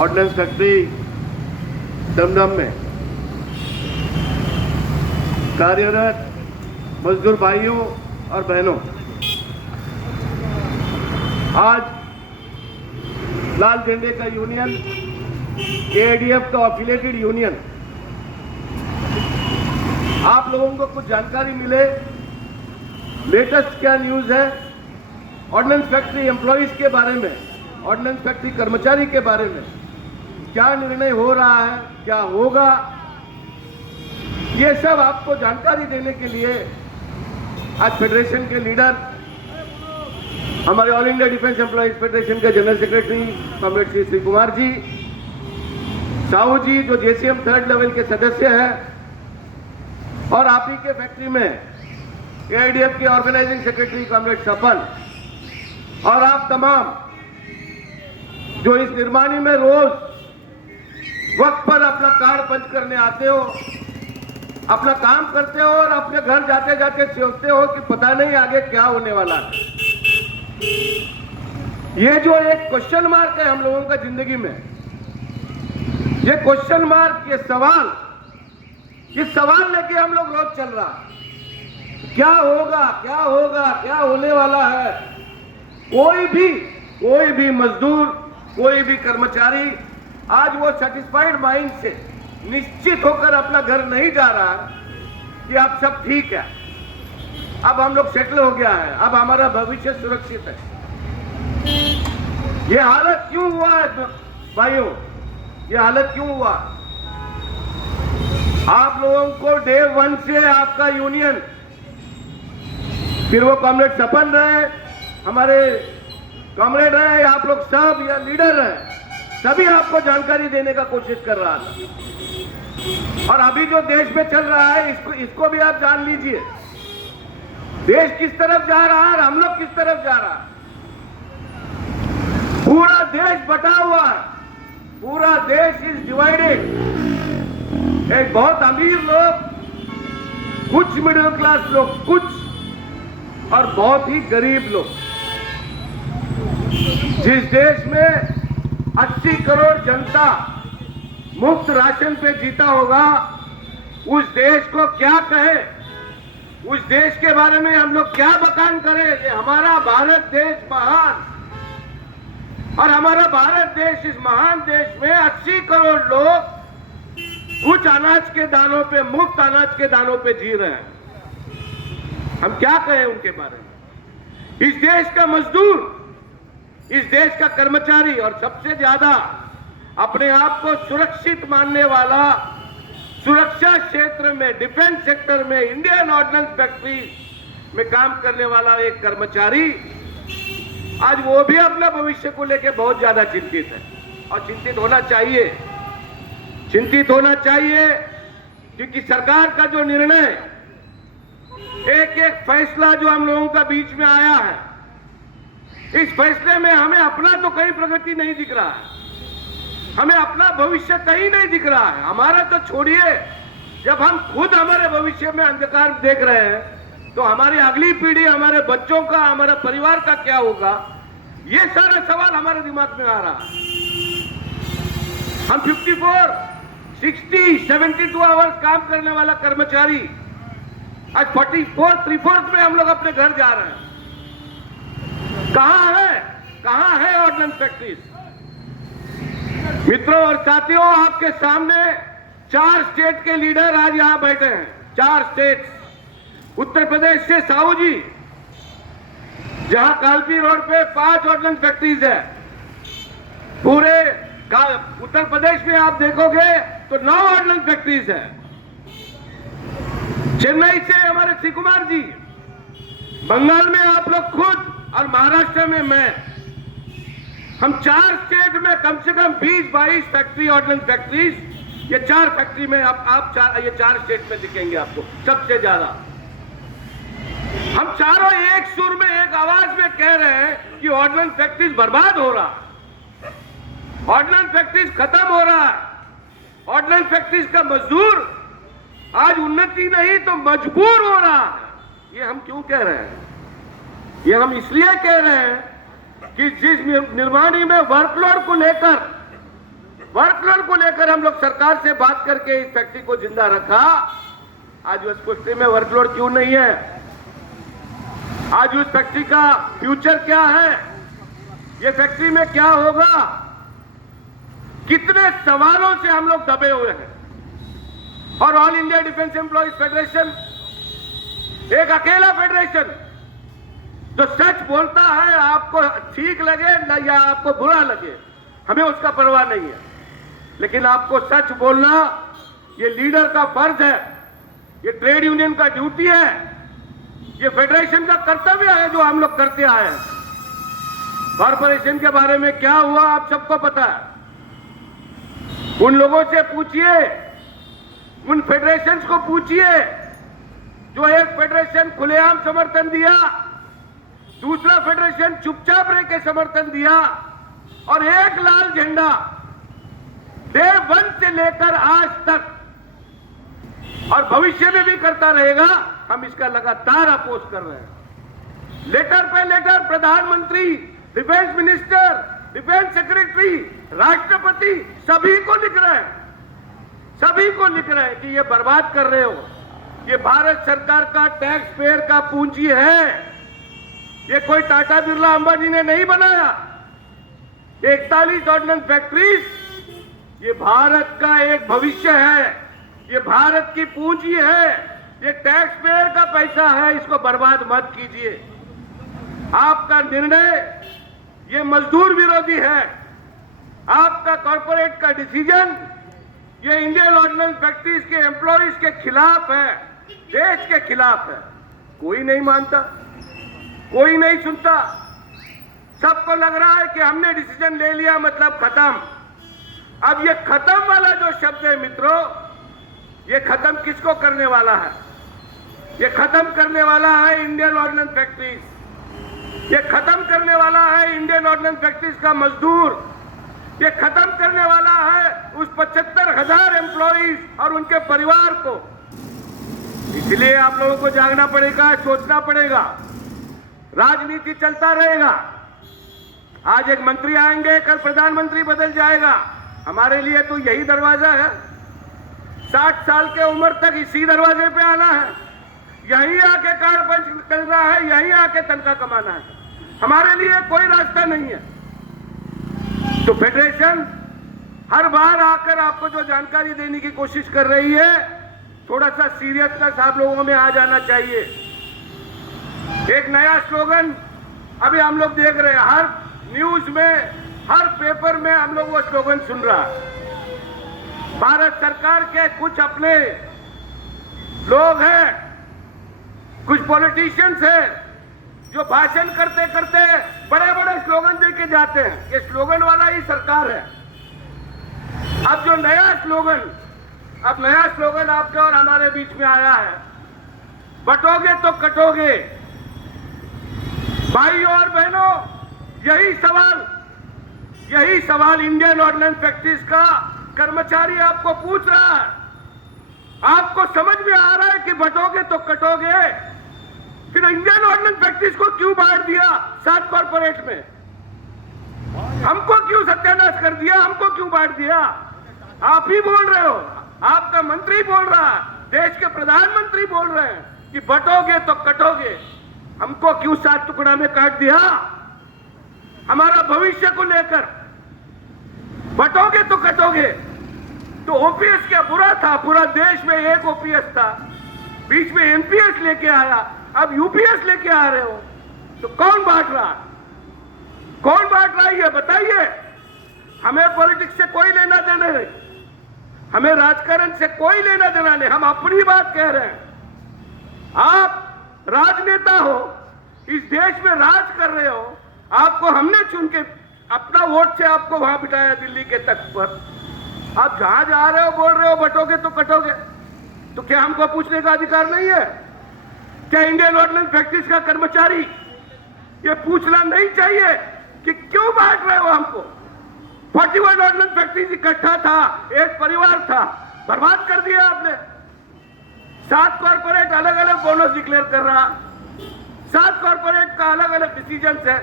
Ordnance factory Dumdum में कार्यरत मजदूर भाइयों और बहनों, आज लाल झंडे का यूनियन, एआईडीएफ का एफिलिएटेड यूनियन, आप लोगों को कुछ जानकारी मिले, लेटेस्ट क्या न्यूज है, ऑर्डिनेंस फैक्ट्री एम्प्लॉइज के बारे में, ऑर्डिनेंस फैक्ट्री कर्मचारी के बारे में क्या निर्णय हो रहा है, क्या होगा, ये सब आपको जानकारी देने के लिए आज फेडरेशन के लीडर, हमारे all India defence employees federation के general secretary comrade Shri Kumar ji, Sahu ji जो जेसीएम 3rd लेवल के सदस्य हैं, और आप ही के फैक्ट्री में एआईडीएफ के ऑर्गेनाइजिंग सेक्रेटरी कॉमरेड सपन, और आप तमाम जो इस निर्माणी में रोज वक्त पर अपना कार्ड पंच करने आते हो, अपना काम करते हो और अपने घर जाते जाते सोचते हो कि पता नहीं आगे क्या होने वाला है। ये जो एक क्वेश्चन मार्क है हम लोगों का जिंदगी में, ये क्वेश्चन मार्क, ये सवाल लेके हम लोग रोज चल रहा है, क्या होगा, क्या होगा, क्या होने वाला है। कोई भी मजदूर, कोई भी कर्मचारी आज वो सेटिस्फाइड माइंड से निश्चित होकर अपना घर नहीं जा रहा कि अब सब ठीक है, अब हम लोग सेटल हो गया है, अब हमारा भविष्य सुरक्षित है। ये हालत क्यों हुआ है भाइयों, ये हालत क्यों हुआ? आप लोगों को डे 1 से आपका यूनियन, फिर वो कॉमरेड सपन रहे, हमारे कॉमरेड रहे, आप लोग सब या लीडर रहे, सभी आपको जानकारी देने का कोशिश कर रहा था। और अभी जो देश में चल रहा है इसको भी आप जान लीजिए, देश किस तरफ जा रहा है और हम लोग किस तरफ जा रहा है। पूरा देश बटा हुआ है, पूरा देश इज डिवाइडेड। एक बहुत अमीर लोग, कुछ मिडिल क्लास लोग, कुछ और बहुत ही गरीब लोग। जिस देश में 80 करोड़ जनता मुफ्त राशन पे जीता होगा, उस देश को क्या कहे, उस देश के बारे में हम लोग क्या बखान करें। ये हमारा भारत देश महान, और हमारा भारत देश, इस महान देश में 80 करोड़ लोग कुछ अनाज के दानों पे, मुफ्त अनाज के दानों पे जी रहे हैं। हम क्या कहें उनके बारे में। इस देश का मजदूर, इस देश का कर्मचारी, और सबसे ज्यादा अपने आप को सुरक्षित मानने वाला, सुरक्षा क्षेत्र में, डिफेंस सेक्टर में, इंडियन ऑर्डिनेंस फैक्ट्री में काम करने वाला एक कर्मचारी, आज वो भी अपना भविष्य को लेकर बहुत ज्यादा चिंतित है। और चिंतित होना चाहिए, चिंतित होना चाहिए, क्योंकि सरकार का जो निर्णय, एक एक फैसला जो हम लोगों का बीच में आया है, इस फैसले में हमें अपना तो कहीं प्रगति नहीं दिख रहा है, हमें अपना भविष्य कहीं नहीं दिख रहा है। हमारा तो छोड़िए, जब हम खुद हमारे भविष्य में अंधकार देख रहे हैं, तो हमारी अगली पीढ़ी, हमारे बच्चों का, हमारा परिवार का क्या होगा, ये सारा सवाल हमारे दिमाग में आ रहा है। हम 54, 60, 72 आवर्स काम करने वाला कर्मचारी आज 44, 3/4 में हम लोग अपने घर जा रहे हैं। कहां है ऑर्डिनेंस फैक्ट्रीज? मित्रों और साथियों, आपके सामने 4 स्टेट के लीडर आज यहां बैठे हैं। 4 स्टेट। उत्तर प्रदेश से साहू जी, जहां कालपी रोड पे 5 ऑर्डिनेंस फैक्ट्रीज है। पूरे उत्तर प्रदेश में आप देखोगे तो 9 ऑर्डिनेंस फैक्ट्रीज है। चेन्नई से हमारे श्री कुमार जी, बंगाल में आप लोग खुद, और महाराष्ट्र में मैं, हम 4 स्टेट में कम से कम 20-22 फैक्ट्री, ऑर्डिनेंस फैक्ट्रीज, ये 4 फैक्ट्री में ये 4 स्टेट में दिखेंगे आपको सबसे ज्यादा। हम चारों एक सुर में, एक आवाज में कह रहे हैं कि ऑर्डिनेंस फैक्ट्रीज बर्बाद हो रहा है, ऑर्डिनेंस फैक्ट्रीज खत्म हो रहा है, ऑर्डिनेंस फैक्ट्रीज का मजदूर आज उन्नति नहीं तो मजबूर हो रहा है। ये हम क्यों कह रहे हैं? ये हम इसलिए कह रहे हैं कि जिस निर्माणी में वर्कलोड को लेकर वर्कलोड को लेकर हम लोग सरकार से बात करके इस फैक्ट्री को जिंदा रखा। आज उस फैक्ट्री में वर्कलोड क्यों नहीं है? आज उस फैक्ट्री का फ्यूचर क्या है? ये फैक्ट्री में क्या होगा? कितने सवालों से हम लोग दबे हुए हैं। और all India defence employees federation एक अकेला फेडरेशन जो सच बोलता है, आपको ठीक लगे न या आपको बुरा लगे, हमें उसका परवाह नहीं है, लेकिन आपको सच बोलना ये लीडर का फर्ज है, ये ट्रेड यूनियन का ड्यूटी है, ये फेडरेशन का कर्तव्य है जो हम लोग करते आए हैं। कॉरपोरेशन के बारे में क्या हुआ आप सबको पता है। उन लोगों से पूछिए, उन फेडरेशंस को पूछिए जो एक फेडरेशन खुलेआम समर्थन दिया, दूसरा फेडरेशन चुपचाप रह के समर्थन दिया, और एक लाल झंडा डे 1 से लेकर आज तक और भविष्य में भी करता रहेगा। हम इसका लगातार अपोज कर रहे हैं। लेटर पे लेटर प्रधानमंत्री, डिफेंस मिनिस्टर, डिफेंस सेक्रेटरी, राष्ट्रपति सभी को लिख रहे हैं, सभी को लिख रहे हैं कि ये बर्बाद कर रहे हो, ये भारत सरकार का टैक्स पेयर का पूंजी है, ये कोई टाटा बिरला अंबानी ने नहीं बनाया। 41 ऑर्डिनेंस फैक्ट्रीज ये भारत का एक भविष्य है, ये भारत की पूंजी है, ये टैक्स पेयर का पैसा है, इसको बर्बाद मत कीजिए। आपका निर्णय ये मजदूर विरोधी है, आपका कॉर्पोरेट का डिसीजन ये इंडियन ऑर्डिनेंस फैक्ट्रीज के एम्प्लॉइज के खिलाफ है, देश के खिलाफ है। कोई नहीं मानता, कोई नहीं सुनता, सबको लग रहा है कि हमने डिसीजन ले लिया मतलब खत्म। अब ये खत्म वाला जो शब्द है मित्रों, ये खत्म किसको करने वाला है? ये खत्म करने वाला है इंडियन ऑर्डिनेंस फैक्ट्रीज, ये खत्म करने वाला है इंडियन ऑर्डिनेंस फैक्ट्रीज का मजदूर, ये खत्म करने वाला है उस 75,000 एम्प्लॉइज और उनके परिवार को। इसलिए आप लोगों को जागना पड़ेगा, सोचना पड़ेगा। राजनीति चलता रहेगा, आज एक मंत्री आएंगे, कल प्रधानमंत्री बदल जाएगा। हमारे लिए तो यही दरवाजा है, 60 साल के उम्र तक इसी दरवाजे पे आना है, यहीं आके कार्ड पंच करना है, यहीं आके तनख्वाह कमाना है। हमारे लिए कोई रास्ता नहीं है। तो फेडरेशन हर बार आकर आपको जो जानकारी देने की कोशिश कर रही है, थोड़ा सा सीरियसनेस आप लोगों में आ जाना चाहिए। एक नया स्लोगन अभी हम लोग देख रहे हैं, हर न्यूज में, हर पेपर में हम लोग वो स्लोगन सुन रहा है। भारत सरकार के कुछ अपने लोग हैं, कुछ पॉलिटिशियंस हैं जो भाषण करते करते बड़े बड़े स्लोगन दे के जाते हैं। ये स्लोगन वाला ही सरकार है। अब जो नया स्लोगन आपके और हमारे बीच में आया है, बटोगे तो कटोगे। भाइयों और बहनों, यही सवाल इंडियन ऑर्डिनेंस फैक्ट्रीज का कर्मचारी आपको पूछ रहा है। आपको समझ में आ रहा है कि बटोगे तो कटोगे, फिर इंडियन ऑर्डिनेंस फैक्ट्रीज को क्यों बांट दिया 7 कॉर्पोरेट में? हमको क्यों सत्यानाश कर दिया? हमको क्यों बांट दिया? आप ही बोल रहे हो, आपका मंत्री बोल रहा है, देश के प्रधानमंत्री बोल रहे हैं कि बटोगे तो कटोगे। हमको क्यों 7 टुकड़ा में काट दिया? हमारा भविष्य को लेकर बटोगे तो कटोगे। तो ओपीएस क्या बुरा था? पूरा देश में एक ओपीएस था, बीच में एनपीएस लेके आया, अब यूपीएस लेके आ रहे हो। तो कौन बांट रहा? कौन बांट रहा है ये बताइए। हमें पॉलिटिक्स से कोई लेना देना नहीं, हमें राजकारण से कोई लेना देना नहीं। हम अपनी बात कह रहे हैं। आप राजनेता हो, इस देश में राज कर रहे हो, आपको हमने चुन के अपना वोट से आपको वहां बिठाया दिल्ली के तख्त पर। आप जहां जा रहे हो बोल रहे हो बटोगे तो कटोगे। तो क्या हमको पूछने का अधिकार नहीं है? क्या इंडियन ऑर्डिनेंस फैक्ट्रीज का कर्मचारी ये पूछना नहीं चाहिए कि क्यों बांट रहे हो हमको? 41 ऑर्डिनेंस फैक्ट्रीज इकट्ठा था, एक परिवार था, बर्बाद कर दिया आपने। 7 कॉर्पोरेट अलग अलग बोनस डिक्लेयर कर रहा, 7 कॉर्पोरेट का अलग अलग डिसीजन है,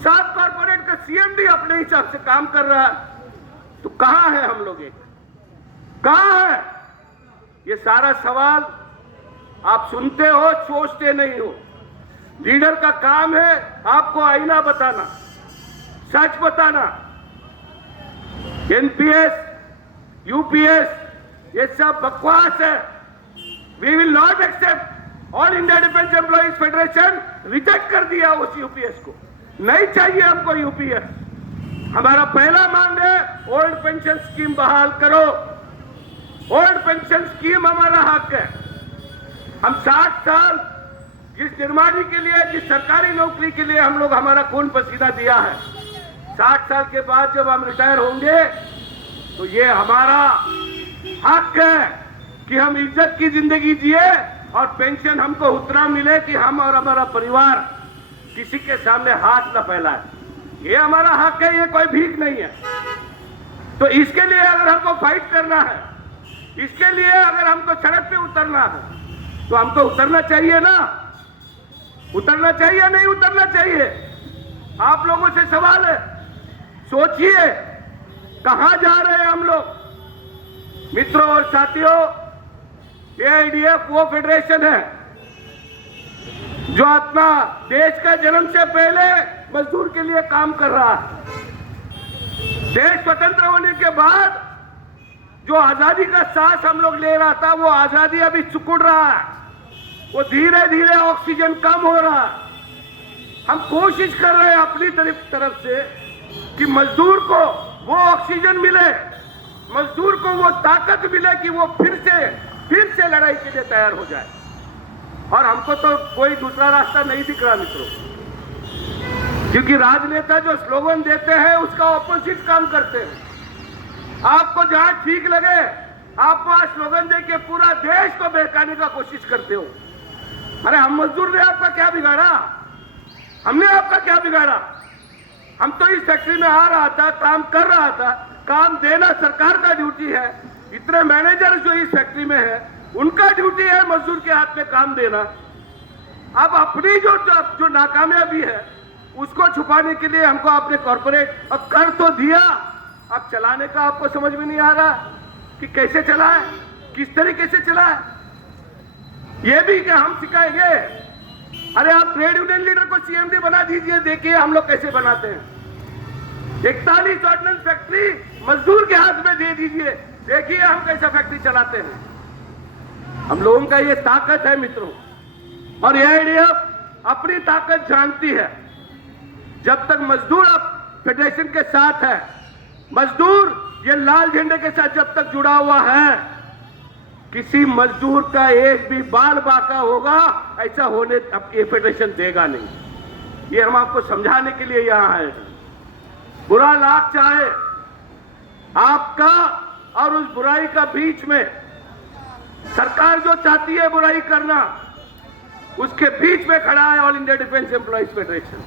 7 कॉर्पोरेट का सीएमडी अपने हिसाब से काम कर रहा है। तो कहां है हम लोग, कहां है? ये सारा सवाल आप सुनते हो, सोचते नहीं हो। लीडर का काम है आपको आईना बताना, सच बताना। एनपीएस, यूपीएस ये सब बकवास है। We will not accept. All India defence employees federation reject कर दिया उस यूपीएस को। नहीं चाहिए हमको यूपीएस। हमारा पहला मांग है ओल्ड पेंशन स्कीम बहाल करो। ओल्ड पेंशन स्कीम हमारा हक है। हम 60 साल जिस निर्माणी के लिए, जिस सरकारी नौकरी के लिए हम लोग हमारा खून पसीना दिया है, 60 साल के बाद जब हम रिटायर होंगे तो ये हमारा हक है कि हम इज्जत की जिंदगी जिए और पेंशन हमको उतना मिले कि हम और हमारा परिवार किसी के सामने हाथ न फैलाए। ये हमारा हक है, ये कोई भीख नहीं है। तो इसके लिए अगर हमको फाइट करना है, इसके लिए अगर हमको सड़क पे उतरना है, तो हमको उतरना चाहिए ना। उतरना चाहिए, नहीं उतरना चाहिए? आप लोगों से सवाल है, सोचिए कहां जा रहे हैं हम लोग। मित्रों और साथियों, एआईडीएफ वो फेडरेशन है जो अपना देश का जन्म से पहले मजदूर के लिए काम कर रहा है। देश स्वतंत्र होने के बाद जो आजादी का सांस हम लोग ले रहा था, वो आजादी अभी सिकुड़ रहा है। वो धीरे धीरे ऑक्सीजन कम हो रहा है। हम कोशिश कर रहे हैं अपनी तरफ से कि मजदूर को वो ऑक्सीजन मिले, मजदूर को वो ताकत मिले कि वो फिर से लड़ाई के लिए तैयार हो जाए। और हमको तो कोई दूसरा रास्ता नहीं दिख रहा मित्रों, क्योंकि राजनेता जो स्लोगन देते हैं उसका ऑपोजिट काम करते हैं। आपको जहां ठीक लगे आप वहां स्लोगन देके पूरा देश को बहकाने का कोशिश करते हो। अरे हम मजदूर ने आपका क्या बिगाड़ा? हमने आपका क्या बिगाड़ा? हम तो इस फैक्ट्री में आ रहा था, काम कर रहा था। काम देना सरकार का ड्यूटी है। इतने मैनेजर जो इस फैक्ट्री में है उनका ड्यूटी है मजदूर के हाथ में काम देना। अब अपनी जो नाकामयाबी है उसको छुपाने के लिए हमको अपने कॉर्पोरेट, अब कर तो दिया, अब चलाने का आपको समझ में नहीं आ रहा कि कैसे चलाए, किस तरीके से चलाए। ये भी क्या हम सिखाएंगे? अरे आप ट्रेड यूनियन लीडर को सीएमडी बना दीजिए, देखिए हम लोग कैसे बनाते हैं। 41 ऑर्डिनेंस फैक्ट्री मजदूर के हाथ में दे दीजिए, देखिए हम कैसा फैक्ट्री चलाते हैं। हम लोगों का ये ताकत है मित्रों, और एआईडीएफ अपनी ताकत जानती है। जब तक मजदूर अब फेडरेशन के साथ है, मजदूर ये लाल झंडे के साथ जब तक जुड़ा हुआ है, किसी मजदूर का एक भी बाल बाका होगा ऐसा होने अब ये फेडरेशन देगा नहीं। ये हम आपको समझाने के लिए यहां आए हैं। बुरा लाग चाहे आपका और उस बुराई का बीच में सरकार जो चाहती है बुराई करना, उसके बीच में खड़ा है all India defence employees federation.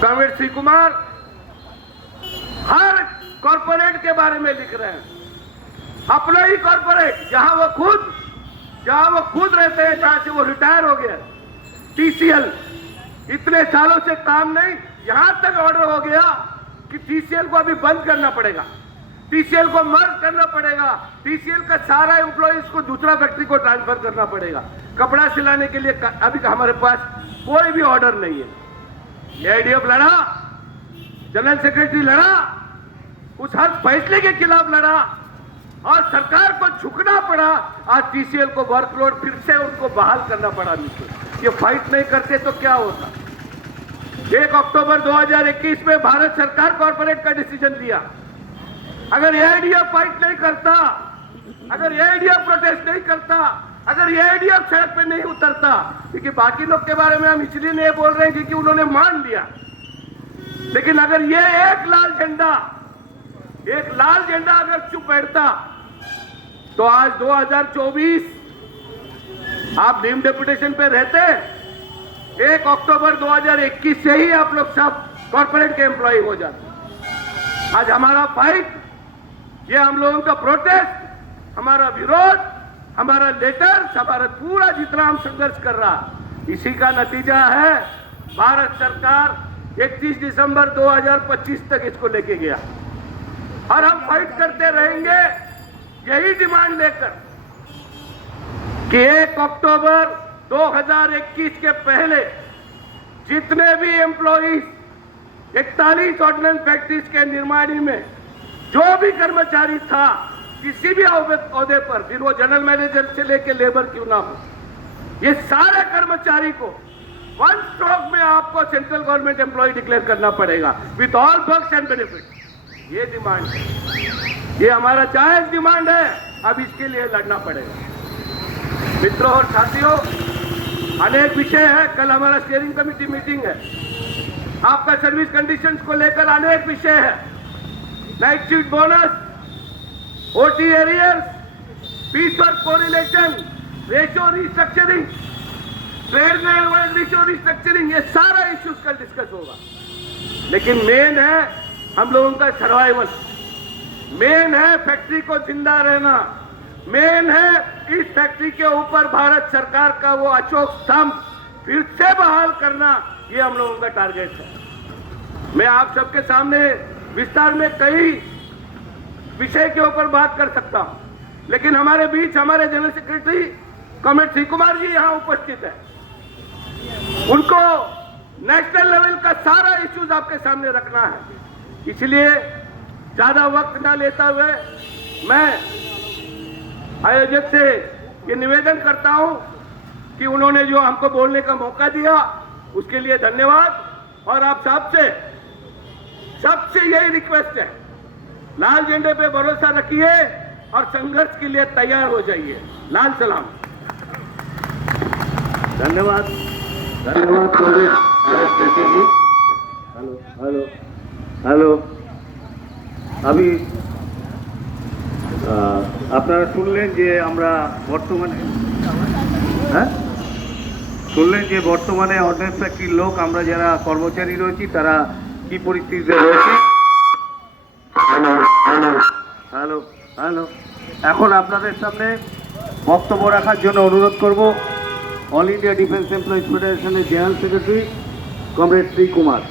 Comrade Shri Kumar हर कॉर्पोरेट के बारे में लिख रहे हैं, अपना ही कॉर्पोरेट जहां वो खुद रहते हैं, जहां से वो रिटायर हो गया। टीसीएल इतने सालों से काम नहीं, यहां तक ऑर्डर हो गया कि टीसीएल को अभी बंद करना पड़ेगा, टीसीएल को मर्ज करना पड़ेगा, टीसीएल का सारा एम्प्लॉइज को दूसरा फैक्ट्री को ट्रांसफर करना पड़ेगा। कपड़ा सिलाने के लिए अभी हमारे पास कोई भी ऑर्डर नहीं है। एआईडीएफ लड़ा, जनरल सेक्रेटरी लड़ा, उस हर फैसले के खिलाफ लड़ा और सरकार को झुकना पड़ा। आज टीसीएल को वर्कलोड फिर से उनको बहाल करना पड़ा। ये फाइट नहीं करते तो क्या होता? 1 अक्टूबर 2021 में भारत सरकार कॉर्पोरेट का डिसीजन लिया। अगर एआईडीएफ फाइट नहीं करता, अगर एआईडीएफ प्रोटेस्ट नहीं करता, अगर एआईडीएफ सड़क पे नहीं उतरता, क्योंकि बाकी लोग के बारे में हम इसलिए नहीं बोल रहे हैं क्योंकि उन्होंने मान लिया, लेकिन अगर ये एक लाल झंडा अगर चुप बैठता तो आज 2024 आप डीम डेपुटेशन पे रहते। 1 अक्टूबर 2021 से ही आप लोग सब कॉर्पोरेट के एम्प्लॉय हो जाते। आज हमारा फाइट, ये हम लोगों का प्रोटेस्ट, हमारा विरोध, हमारा लेटर्स, हमारा पूरा जितना हम संघर्ष कर रहा, इसी का नतीजा है भारत सरकार 31 दिसंबर 2025 तक इसको लेके गया। और हम फाइट करते रहेंगे यही डिमांड लेकर कि 1 अक्टूबर 2021 के पहले जितने भी एम्प्लॉइज 41 ऑर्डिनेंस फैक्ट्रीज के निर्माणी में जो भी कर्मचारी था किसी भी ओहदे पर, फिर वो जनरल मैनेजर से लेकर लेबर क्यों ना हो, ये सारे कर्मचारी को वन स्ट्रोक में आपको सेंट्रल गवर्नमेंट एम्प्लॉय डिक्लेयर करना पड़ेगा with all perks and benefit. ये डिमांड है, ये हमारा जायज डिमांड है। अब इसके लिए लड़ना पड़ेगा। मित्रों और साथियों, अनेक विषय है। कल हमारा स्टीयरिंग कमेटी मीटिंग है, आपका सर्विस कंडीशंस को लेकर अनेक विषय है। Night shift bonus, OT arrears, piece work correlation, ratio restructuring, trade में रेशियो रिस्ट्रक्चरिंग, ये सारा इश्यूज कल डिस्कस होगा। लेकिन मेन है हम लोगों का सर्वाइवल, मेन है फैक्ट्री को जिंदा रहना, मेन है इस फैक्ट्री के ऊपर भारत सरकार का वो अशोक स्तंभ फिर से बहाल करना, ये हम लोगों का टारगेट है। मैं आप सबके सामने विस्तार में कई विषय के ऊपर बात कर सकता हूं, लेकिन हमारे बीच हमारे general secretary comrade Shri Kumar ji यहां उपस्थित है। उनको नेशनल लेवल का सारा इश्यूज आपके सामने रखना है, इसलिए ज्यादा वक्त ना लेता हुए मैं आयोजक से ये निवेदन करता हूं कि उन्होंने जो हमको बोलने का मौका दिया उसके लिए धन्यवाद। और आप सबसे यही रिक्वेस्ट है, लाल झंडे पे भरोसा रखिए और संघर्ष के लिए तैयार हो जाइए। लाल सलाम। धन्यवाद धन्यवाद हेलो हेलो हेलो अभी আপনারা শুনলেন যে আমরা বর্তমানে বর্তমানে অর্ডিন্যান্স ফ্যাক্টরির লোক আমরা যারা কর্মচারী রয়েছি তারা কি পরিস্থিতিতে রয়েছে। হ্যালো হ্যালো এখন আপনাদের সামনে বক্তব্য রাখার জন্য অনুরোধ করব অল ইন্ডিয়া ডিফেন্স এমপ্লয়িজ ফেডারেশনের general secretary comrade Shri Kumar.